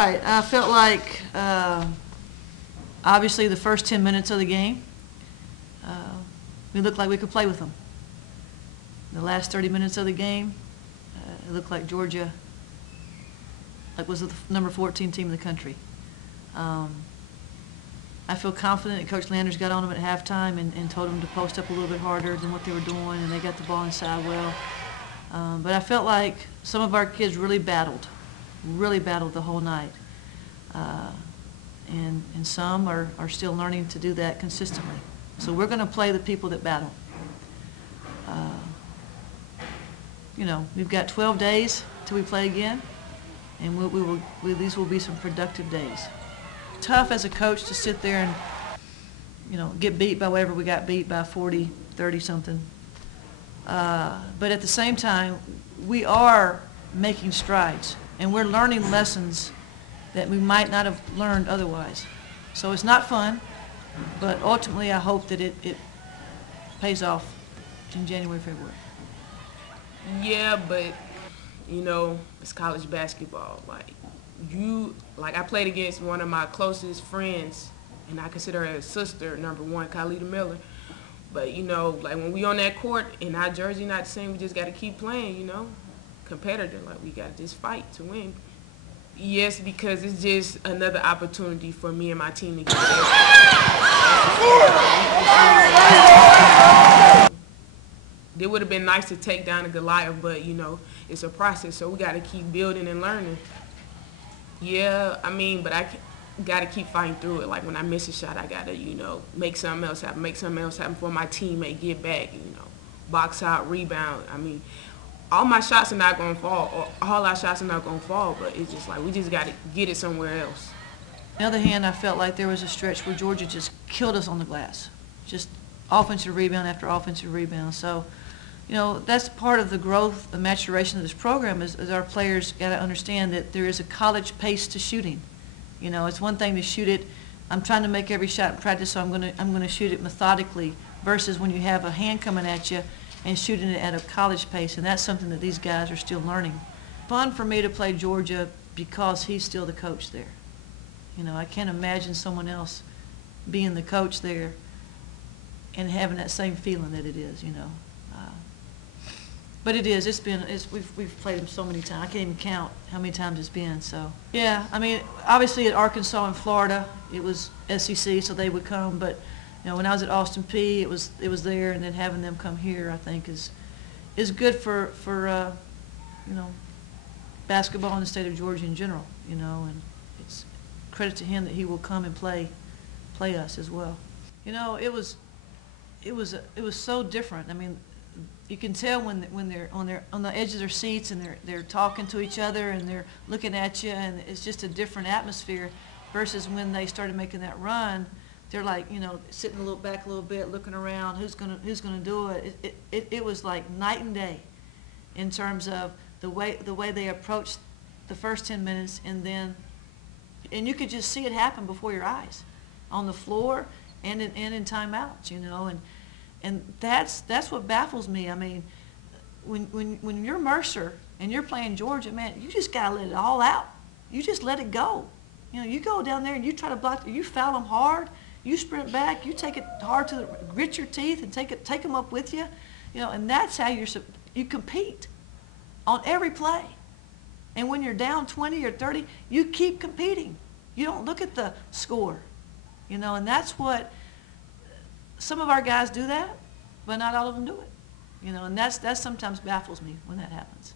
right. I felt like, obviously, the first 10 minutes of the game, we looked like we could play with them. The last 30 minutes of the game, it looked like Georgia was the number 14 team in the country. I feel confident that Coach Landers got on them at halftime and told them to post up a little bit harder than what they were doing, and they got the ball inside well. But I felt like some of our kids really battled the whole night. And some are still learning to do that consistently. So we're going to play the people that battle. You know, we've got 12 days till we play again, and these will be some productive days. Tough as a coach to sit there and, you know, get beat by whatever we got beat by, 40, 30 something. But at the same time, we are making strides, and we're learning lessons that we might not have learned otherwise. So it's not fun, but ultimately I hope that it pays off in January, February. Yeah, but, you know, it's college basketball. Like I played against one of my closest friends, and I consider her a sister, number one, Khalida Miller. But, you know, like when we on that court and our jersey not the same, we just got to keep playing, you know, competitor. Like we got to just fight to win. Yes, because it's just another opportunity for me and my team to get there. It would have been nice to take down a Goliath, but, you know, it's a process, so we got to keep building and learning. Yeah, I mean, but I got to keep fighting through it. Like when I miss a shot, I got to, you know, make something else happen for my teammate, get back, you know, box out, rebound. I mean, all my shots are not going to fall, or all our shots are not going to fall, but it's just like we just got to get it somewhere else. On the other hand, I felt like there was a stretch where Georgia just killed us on the glass, just offensive rebound after offensive rebound. So, you know, that's part of the growth, the maturation of this program is our players got to understand that there is a college pace to shooting. You know, it's one thing to shoot it, I'm trying to make every shot in practice, so I'm going to shoot it methodically, versus when you have a hand coming at you and shooting it at a college pace, and that's something that these guys are still learning. Fun for me to play Georgia because he's still the coach there. You know, I can't imagine someone else being the coach there and having that same feeling that it is, you know. But it is. We've played them so many times. I can't even count how many times it's been. So yeah, I mean, obviously at Arkansas and Florida, it was SEC, so they would come. But you know, when I was at Austin Peay, it was there, and then having them come here, I think is good for you know, basketball in the state of Georgia in general. You know, and it's credit to him that he will come and play us as well. You know, it was so different. I mean, you can tell when they're on the edge of their seats and they're talking to each other and they're looking at you, and it's just a different atmosphere versus when they started making that run. They're like, you know, sitting a little back a little bit, looking around, who's gonna do it. It was like night and day in terms of the way they approached the first 10 minutes, and you could just see it happen before your eyes, on the floor and in timeouts, you know, and that's what baffles me. I mean, when you're Mercer and you're playing Georgia, man, you just gotta let it all out. You just let it go. You know, you go down there and you try to block, you foul them hard, you sprint back, you take it hard to grit your teeth and take them up with you, you know, and that's how you compete on every play. And when you're down 20 or 30, you keep competing. You don't look at the score, you know, and that's what some of our guys do that, but not all of them do it, you know, and that sometimes baffles me when that happens.